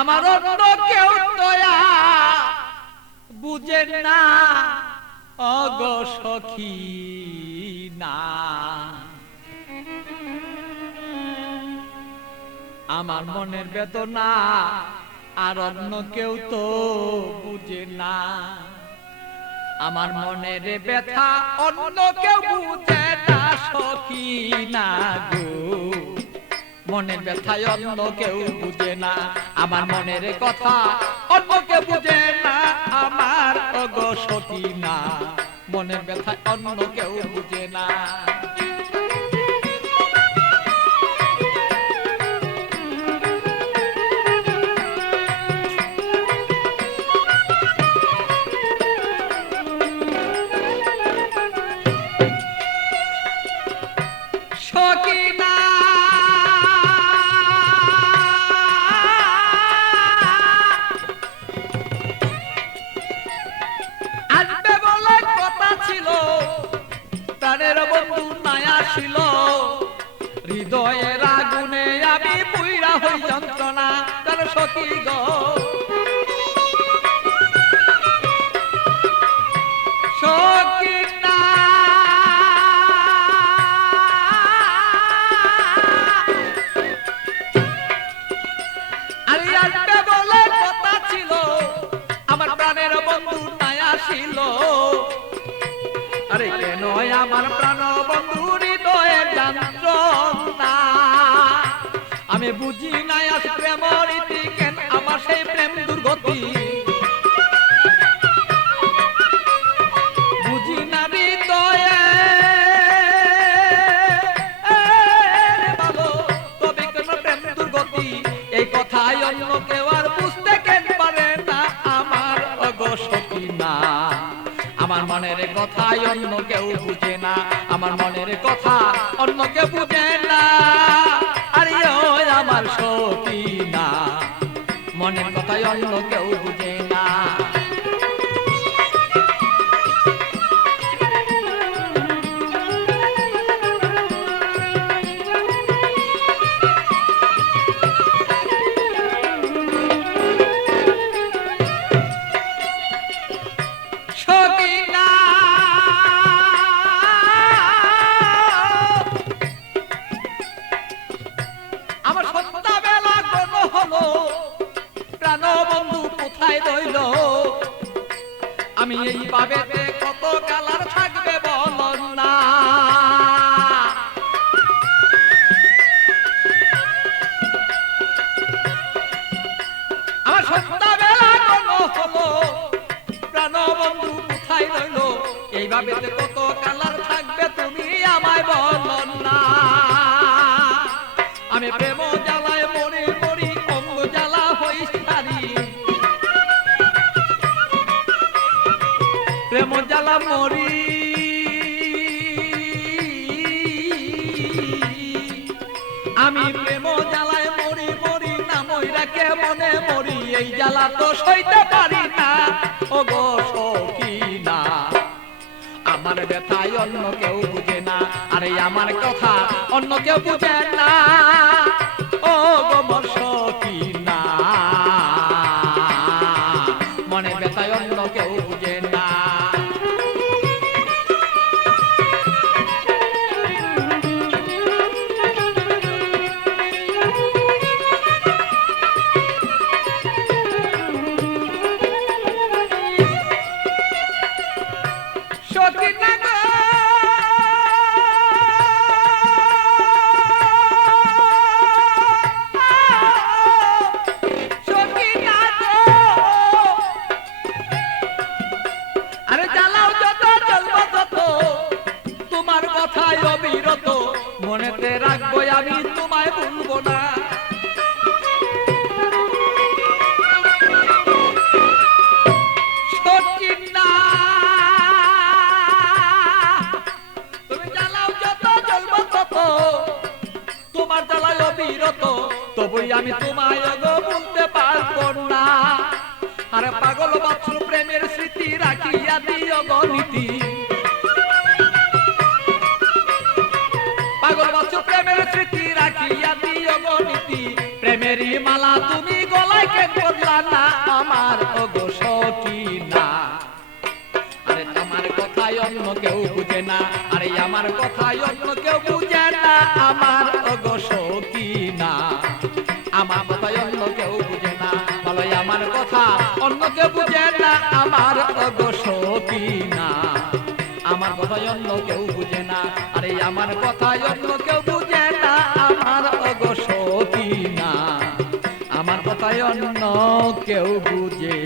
আমার অন্য কেউ দয়া বুঝে না অগো সখী না। আমার মনের বেদনা আর অন্য কেউ তো বুঝে না। আমার মনের ব্যথা অন্য কেউ বুঝে না সখী না গো। মনের ব্যথায় অন্য কেউ বুঝে না, আমার মনের কথা অন্য কেউ বুঝে না আমার অগো সখী না। মনের ব্যথায় অন্য কেউ বুঝে না। হৃদয়ের আগুনে আমি পুইরা হই যন্ত্রণা তার সখী গো। সখী না আরে আসবে বলে কথা ছিল, আমার প্রাণের বন্ধু নাই আসিল। আরে কেন আমার প্রাণ বন্ধু হৃদয়ের যন্ত্রণা আমি বুঝি নাই আজ প্রেম রীতি কেন আমার সেই প্রেম দুর্গতি। বুঝি না হৃদয়ে ভালো তবে কেন প্রেম দুর্গতি। এই কথাই অন্য কেউ আর বুঝতে কেন পারে না আমার অগো সখী না। আমার মনের কথাই অন্য কেউ বুঝে না, আমার মনের কথা অন্য কেউ বুঝে না। আরে ও আমার সখী না, মনের কথাই অন্য কেউ বুঝে না। আমি এই ভাবেতে কত কালার থাকবে বলন না। আমার সন্ধ্যাবেলা কোনো হলো প্রাণ বন্ধু কোথায় রইল। এই ভাবেতে কত কালার থাকবে তুমি আমায় বলন না। আমি প্রেম জ্বালায় মরি মরি অঙ্গ জ্বালা হই সারি। প্রেম জ্বালা মরি আমি প্রেম জ্বালায় মরি মরি না মইরা কে মনে মরি। এই জ্বালা তো সইতে পারি না ওগো সখী না। আমার ব্যথায় অন্য কেউ বুঝে না, আরে আমার কথা অন্য কেউ বুঝে না ও গো মোর সখী না। মনের ব্যথায় অন্য কেউ বুঝে না। মনেতে রাখবো আমি তোমায় ভুলবো না। সখী না তুমি জ্বালাও যত জ্বলবো তত, তোমার জ্বালায় অবিরত তবুই আমি তোমায় গো ভুলতে পারবো না। আরে পাগল বাছুর প্রেমের স্মৃতি রাখিয়া দিও গো নীতি। পাগল বাছুর প্রেমের স্মৃতি রাখিয়া দিও গো নীতি। প্রেমেরই মালা তুমি গলায় কেন পড়লা না আমার ওগো সখিনা। আরে আমার কথাই অন্য কেউ বুঝে না, আরে আমার কথাই অন্য কেউ বুঝে না আমার ওগো সখিনা। আমার কথাই অন্য কেউ বুঝে না, বলো আমার কথা অন্য কেউ বুঝে না আমার ওগো সখিনা। আমার কথাই অন্য কেউ বুঝে না, আরে আমার কথাই অন্য কেউ বুঝে না আমার ওগো সখিনা। আমার কথাই অন্য কেউ বুঝে